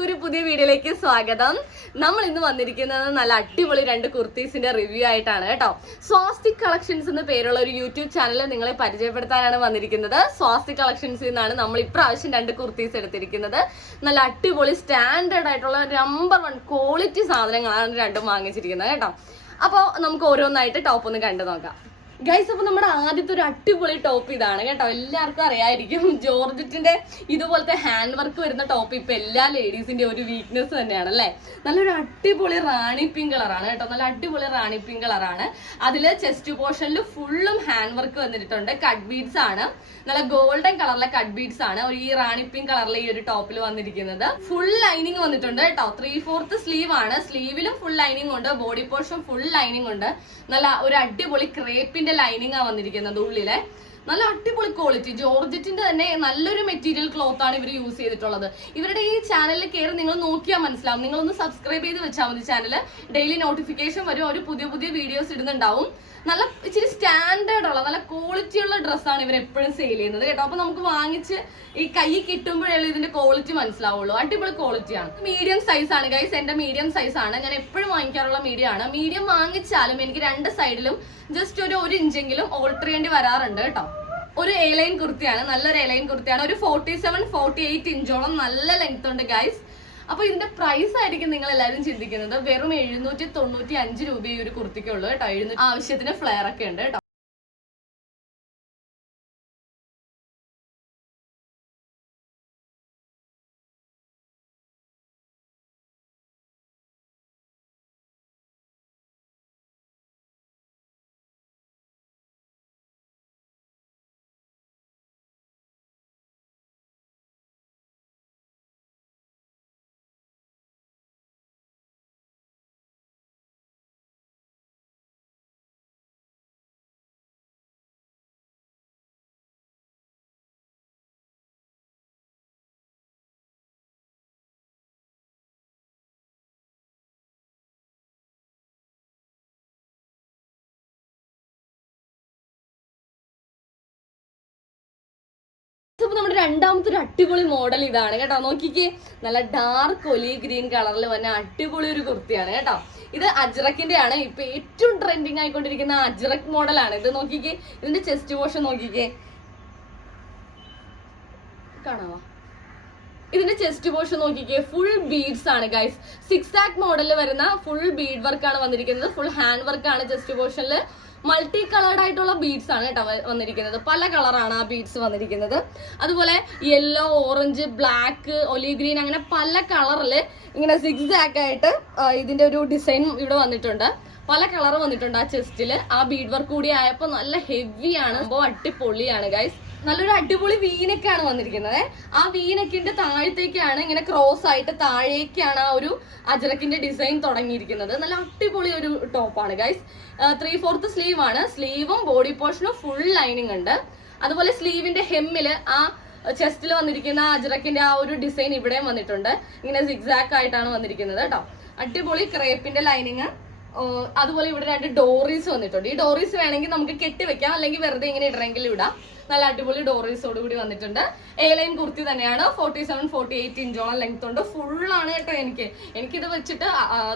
എല്ലാവർക്കും ഒരു പുതിയ വീഡിയോയിലേക്ക് സ്വാഗതം. നമ്മൾ ഇന്ന് വന്നിരിക്കുന്നത് നല്ല അടിപൊളി രണ്ട് കുർത്തീസിന്റെ റിവ്യൂ ആയിട്ടാണ് കേട്ടോ. സ്വാസ്തിക് കളക്ഷൻസ് എന്ന പേരുള്ള ഒരു യൂട്യൂബ് ചാനൽ നിങ്ങളെ പരിചയപ്പെടുത്താനാണ് വന്നിരിക്കുന്നത്. സ്വാസ്തിക് കളക്ഷൻസിൽ നിന്നാണ് നമ്മൾ ഇപ്രാവശ്യം രണ്ട് കുർത്തീസ് എടുത്തിരിക്കുന്നത്. നല്ല അടിപൊളി സ്റ്റാൻഡേർഡ് ആയിട്ടുള്ള നമ്പർ 1 ക്വാളിറ്റി സാധനങ്ങളാണ് രണ്ടും വാങ്ങിച്ചിരിക്കുന്നത് കേട്ടോ. അപ്പോൾ നമുക്ക് ഓരോന്നായിട്ട് ടോപ്പ് ഒന്ന് കണ്ടു നോക്കാം. ഗൈസ്, അപ്പൊ നമ്മുടെ ആദ്യത്തെ ഒരു അടിപൊളി ടോപ്പ് ഇതാണ് കേട്ടോ. എല്ലാവർക്കും അറിയായിരിക്കും, ജോർജറ്റിന്റെ ഇതുപോലത്തെ ഹാൻഡ് വർക്ക് വരുന്ന ടോപ്പ് ഇപ്പൊ എല്ലാ ലേഡീസിന്റെ ഒരു വീക്ക്നെസ് തന്നെയാണ് അല്ലെ. നല്ലൊരു അടിപൊളി റാണി പിങ്ക് കളറാണ് കേട്ടോ. നല്ല അടിപൊളി റാണി പിങ്ക് കളറാണ്. അതില് ചെസ്റ്റ് പോർഷനിൽ ഫുള്ളും ഹാൻഡ് വർക്ക് വന്നിട്ടുണ്ട്. കട്ട് ബീഡ്സ് ആണ്, നല്ല ഗോൾഡൻ കളറിലെ കട്ട് ബീഡ്സ് ആണ് ഈ റാണി പിങ്ക് കളറിലെ ഈ ഒരു ടോപ്പിൽ വന്നിരിക്കുന്നത്. ഫുൾ ലൈനിങ് വന്നിട്ടുണ്ട് കേട്ടോ. 3/4 സ്ലീവ് ആണ്. സ്ലീവിലും ഫുൾ ലൈനിങ് ഉണ്ട്, ബോഡി പോർഷൻ ഫുൾ ലൈനിങ് ഉണ്ട്. നല്ല ഒരു അടിപൊളി ക്രേപ്പിന്റെ ലൈനിങ് ആ വന്നിരിക്കുന്നത് ഉള്ളിലെ. നല്ല അടിപൊളി ക്വാളിറ്റി, ജോർജറ്റിന്റെ തന്നെ നല്ലൊരു മെറ്റീരിയൽ ക്ലോത്ത് ആണ് ഇവർ യൂസ് ചെയ്തിട്ടുള്ളത്. ഇവരുടെ ഈ ചാനലിൽ കയറി നിങ്ങൾ നോക്കിയാൽ മനസ്സിലാവും. നിങ്ങളൊന്ന് സബ്സ്ക്രൈബ് ചെയ്ത് വെച്ചാൽ മതി ചാനൽ. ഡെയിലി നോട്ടിഫിക്കേഷൻ വരും, ഒരു പുതിയ പുതിയ വീഡിയോസ് ഇടുന്നുണ്ടാവും. നല്ല ഇച്ചിരി സ്റ്റാൻഡേർഡ് ഉള്ള നല്ല ക്വാളിറ്റി ഉള്ള ഡ്രസ്സാണ് ഇവർ എപ്പോഴും സെയിൽ ചെയ്യുന്നത് കേട്ടോ. അപ്പൊ നമുക്ക് വാങ്ങിച്ച് ഈ കൈ കിട്ടുമ്പോഴേ ഇതിന്റെ ക്വാളിറ്റി മനസ്സിലാവുള്ളൂ. അടിപൊളി ക്വാളിറ്റിയാണ്. മീഡിയം സൈസ് ആണ് ഗൈസ്, എന്റെ മീഡിയം സൈസ് ആണ്. ഞാൻ എപ്പോഴും വാങ്ങിക്കാറുള്ള മീഡിയം ആണ്. മീഡിയം വാങ്ങിച്ചാലും എനിക്ക് രണ്ട് സൈഡിലും ജസ്റ്റ് ഒരു ഇഞ്ചെങ്കിലും ഓൾട്ടർ ചെയ്യേണ്ടി വരാറുണ്ട് കേട്ടോ. ഒരു എ ലൈൻ കുർത്തിയാണ്, നല്ലൊരു എ ലൈൻ കുർത്തിയാണ്. ഒരു 47-48 ഇഞ്ചോളം നല്ല ലെങ്ത് ഉണ്ട് ഗൈസ്. അപ്പൊ ഇതിന്റെ പ്രൈസ് ആയിരിക്കും നിങ്ങൾ എല്ലാവരും ചിന്തിക്കുന്നത്. വെറും 795 രൂപ ഈ ഒരു കുർത്തിക്കുള്ളൂ കേട്ടോ. ആവശ്യത്തിന് ഫ്ലെയർ ഒക്കെ ഉണ്ട് കേട്ടോ. അപ്പൊ നമ്മുടെ രണ്ടാമത്തെ ഒരു അടിപൊളി മോഡൽ ഇതാണ് കേട്ടോ. നോക്കിക്കേ, നല്ല ഡാർക്ക് ഒലി ഗ്രീൻ കളറിൽ വന്ന അടിപൊളി ഒരു കുർത്തിയാണ് കേട്ടോ. ഇത് അജ്രക്കിന്റെ ആണ്. ഇപ്പൊ ഏറ്റവും ട്രെൻഡിങ് ആയിക്കൊണ്ടിരിക്കുന്ന അജ്രക് മോഡലാണ് ഇത്. നോക്കിക്കേ, ഇതിന്റെ ചെസ്റ്റ് പോർഷൻ നോക്കിക്കേ, കാണാവാ. ഇതിന്റെ ചെസ്റ്റ് പോർഷൻ നോക്കിക്കേ, ഫുൾ ബീഡ്സ് ആണ് ഗൈസ്. 6 ആക്ക് മോഡലിൽ വരുന്ന ഫുൾ ബീഡ് വർക്ക് ആണ് വന്നിരിക്കുന്നത്. ഫുൾ ഹാൻഡ് വർക്ക് ആണ് ചെസ്റ്റ് പോർഷനിൽ. മൾട്ടി കളേർഡ് ആയിട്ടുള്ള ബീഡ്സ് ആണ് കേട്ടോ വന്നിരിക്കുന്നത്. പല കളറാണ് ആ ബീഡ്സ് വന്നിരിക്കുന്നത്. അതുപോലെ yellow, orange, black, olive green, അങ്ങനെ പല കളറില് ഇങ്ങനെ സിക്സാക്ക് ആയിട്ട് ഇതിന്റെ ഒരു ഡിസൈൻ ഇവിടെ വന്നിട്ടുണ്ട്. പല കളർ വന്നിട്ടുണ്ട് ആ ചെസ്റ്റില്. ആ ബീഡ് വർക്ക് കൂടി ആയപ്പോ നല്ല ഹെവിയാണ്, സംഭവം അടിപൊളിയാണ് ഗൈസ്. നല്ലൊരു അടിപൊളി വീനക്കാണ് വന്നിരിക്കുന്നത്. ആ വീനക്കിന്റെ താഴത്തേക്കാണ് ഇങ്ങനെ ക്രോസ് ആയിട്ട് താഴേക്കാണ് ആ ഒരു അജ്രക്കിന്റെ ഡിസൈൻ തുടങ്ങിയിരിക്കുന്നത്. നല്ല അടിപൊളി ഒരു ടോപ്പാണ് ഗൈസ്. 3/4 സ്ലീവ് ആണ്. സ്ലീവും ബോഡി പോർഷനും ഫുൾ ലൈനിങ് ഉണ്ട്. അതുപോലെ സ്ലീവിന്റെ ഹെമ്മില് ആ ചെസ്റ്റിൽ വന്നിരിക്കുന്ന അജ്രക്കിന്റെ ആ ഒരു ഡിസൈൻ ഇവിടെയും വന്നിട്ടുണ്ട്. ഇങ്ങനെ സിക്സാക്ക് ആയിട്ടാണ് വന്നിരിക്കുന്നത് കേട്ടോ. അടിപൊളി ക്രേപ്പിന്റെ ലൈനിങ്. അതുപോലെ ഇവിടെ 2 ഡോറീസ് വന്നിട്ടുണ്ട്. ഈ ഡോറീസ് വേണമെങ്കിൽ നമുക്ക് കെട്ടിവെക്കാം, അല്ലെങ്കിൽ വെറുതെ ഇങ്ങനെ ഇടണമെങ്കിലും ഇടാം. നല്ല അടിപൊളി ഡോറീസോട് കൂടി വന്നിട്ടുണ്ട്. എ ലൈൻ കുർത്തി തന്നെയാണ്. 47-48 ഇഞ്ചോളം ലെങ്ത് ഉണ്ട്. ഫുള്ളാണ് കേട്ടോ. എനിക്കിത് വെച്ചിട്ട്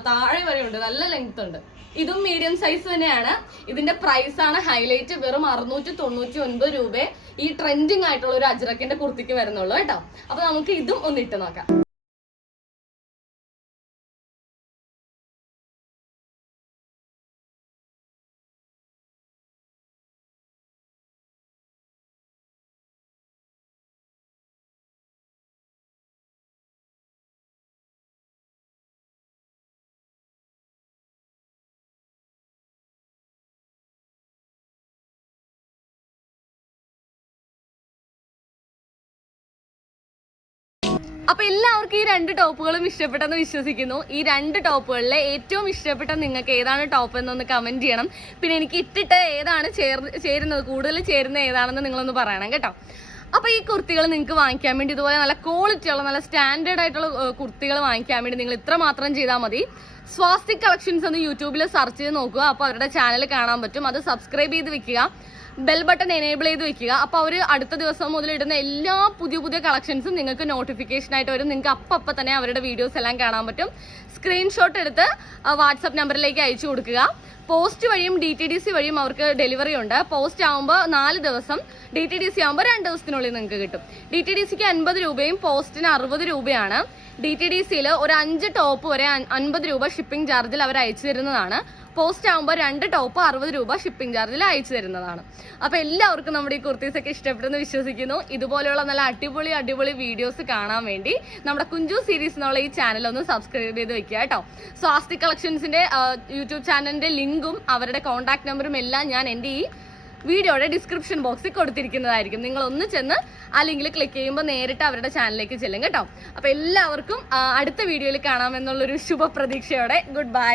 താഴെ വരെ ഉണ്ട്, നല്ല ലെങ്ത് ഉണ്ട്. ഇതും മീഡിയം സൈസ് തന്നെയാണ്. ഇതിന്റെ പ്രൈസ് ആണ് ഹൈലൈറ്റ്. വെറും 699 രൂപ ഈ ട്രെൻഡിങ് ആയിട്ടുള്ള ഒരു അജ്രക്കിന്റെ കുർത്തിക്ക് വരുന്നുള്ളൂ കേട്ടോ. അപ്പൊ നമുക്ക് ഇതും ഒന്ന് ഇട്ട് നോക്കാം. അപ്പൊ എല്ലാവർക്കും ഈ 2 ടോപ്പുകളും ഇഷ്ടപ്പെട്ടെന്ന് വിശ്വസിക്കുന്നു. ഈ 2 ടോപ്പുകളിലെ ഏറ്റവും ഇഷ്ടപ്പെട്ട നിങ്ങൾക്ക് ഏതാണ് ടോപ്പ് എന്നൊന്ന് കമന്റ് ചെയ്യണം. പിന്നെ എനിക്ക് ഇട്ടിട്ട് ഏതാണ് ചേരുന്നത്, കൂടുതൽ ചേരുന്ന ഏതാണെന്ന് നിങ്ങളൊന്ന് പറയണം കേട്ടോ. അപ്പൊ ഈ കുർത്തികൾ നിങ്ങൾക്ക് വാങ്ങിക്കാൻ വേണ്ടി, ഇതുപോലെ നല്ല ക്വാളിറ്റി ഉള്ള നല്ല സ്റ്റാൻഡേർഡ് ആയിട്ടുള്ള കുർത്തികൾ വാങ്ങിക്കാൻ വേണ്ടി നിങ്ങൾ ഇത്ര മാത്രം ചെയ്താൽ മതി. സ്വാസ്തിക് കളക്ഷൻസ് എന്ന് യൂട്യൂബിൽ സെർച്ച് ചെയ്ത് നോക്കുക. അപ്പൊ അവരുടെ ചാനൽ കാണാൻ പറ്റും. അത് സബ്സ്ക്രൈബ് ചെയ്ത് വെക്കുക. ബെൽ ബട്ടൺ എനേബിൾ ചെയ്ത് വെക്കുക. അപ്പോൾ അവർ അടുത്ത ദിവസം മുതൽ ഇടുന്ന എല്ലാ പുതിയ പുതിയ കളക്ഷൻസും നിങ്ങൾക്ക് നോട്ടിഫിക്കേഷൻ ആയിട്ട് വരും. നിങ്ങൾക്ക് അപ്പം തന്നെ അവരുടെ വീഡിയോസ് എല്ലാം കാണാൻ പറ്റും. സ്ക്രീൻഷോട്ട് എടുത്ത് വാട്സപ്പ് നമ്പറിലേക്ക് അയച്ചു കൊടുക്കുക. പോസ്റ്റ് വഴിയും DTDC വഴിയും അവർക്ക് ഡെലിവറി ഉണ്ട്. പോസ്റ്റ് ആകുമ്പോൾ 4 ദിവസം, DTDC ആകുമ്പോൾ 2 ദിവസത്തിനുള്ളിൽ നിങ്ങൾക്ക് കിട്ടും. DTDCക്ക് 50 രൂപയും പോസ്റ്റിന് 60 രൂപയാണ്. DTDCയിൽ ഒരു 5 ടോപ്പ് വരെ 50 രൂപ ഷിപ്പിംഗ് ചാർജിൽ അവർ അയച്ചു തരുന്നതാണ്. പോസ്റ്റ് ആകുമ്പോൾ 2 ടോപ്പ് 60 രൂപ ഷിപ്പിംഗ് ചാർജിൽ അയച്ചു തരുന്നതാണ്. അപ്പോൾ എല്ലാവർക്കും നമ്മുടെ ഈ കുർത്തീസൊക്കെ ഇഷ്ടപ്പെട്ടെന്ന് വിശ്വസിക്കുന്നു. ഇതുപോലെയുള്ള നല്ല അടിപൊളി വീഡിയോസ് കാണാൻ വേണ്ടി നമ്മുടെ കുഞ്ചു സീരീസ് എന്നുള്ള ഈ ചാനൽ ഒന്ന് സബ്സ്ക്രൈബ് ചെയ്ത് വെക്കുക കേട്ടോ. സ്വാസ്തിക് കളക്ഷൻസിന്റെ യൂട്യൂബ് ചാനലിന്റെ ലിങ്കും അവരുടെ കോൺടാക്ട് നമ്പറും എല്ലാം ഞാൻ എൻ്റെ ഈ വീഡിയോയുടെ ഡിസ്ക്രിപ്ഷൻ ബോക്സിൽ കൊടുത്തിരിക്കുന്നതായിരിക്കും. നിങ്ങൾ ഒന്ന് ചെന്ന് ആ ലിങ്കിൽ ക്ലിക്ക് ചെയ്യുമ്പോൾ നേരിട്ട് അവരുടെ ചാനലിലേക്ക് ചെല്ലും കേട്ടോ. അപ്പോൾ എല്ലാവർക്കും അടുത്ത വീഡിയോയിൽ കാണാമെന്നുള്ളൊരു ശുഭപ്രതീക്ഷയോടെ ഗുഡ് ബൈ.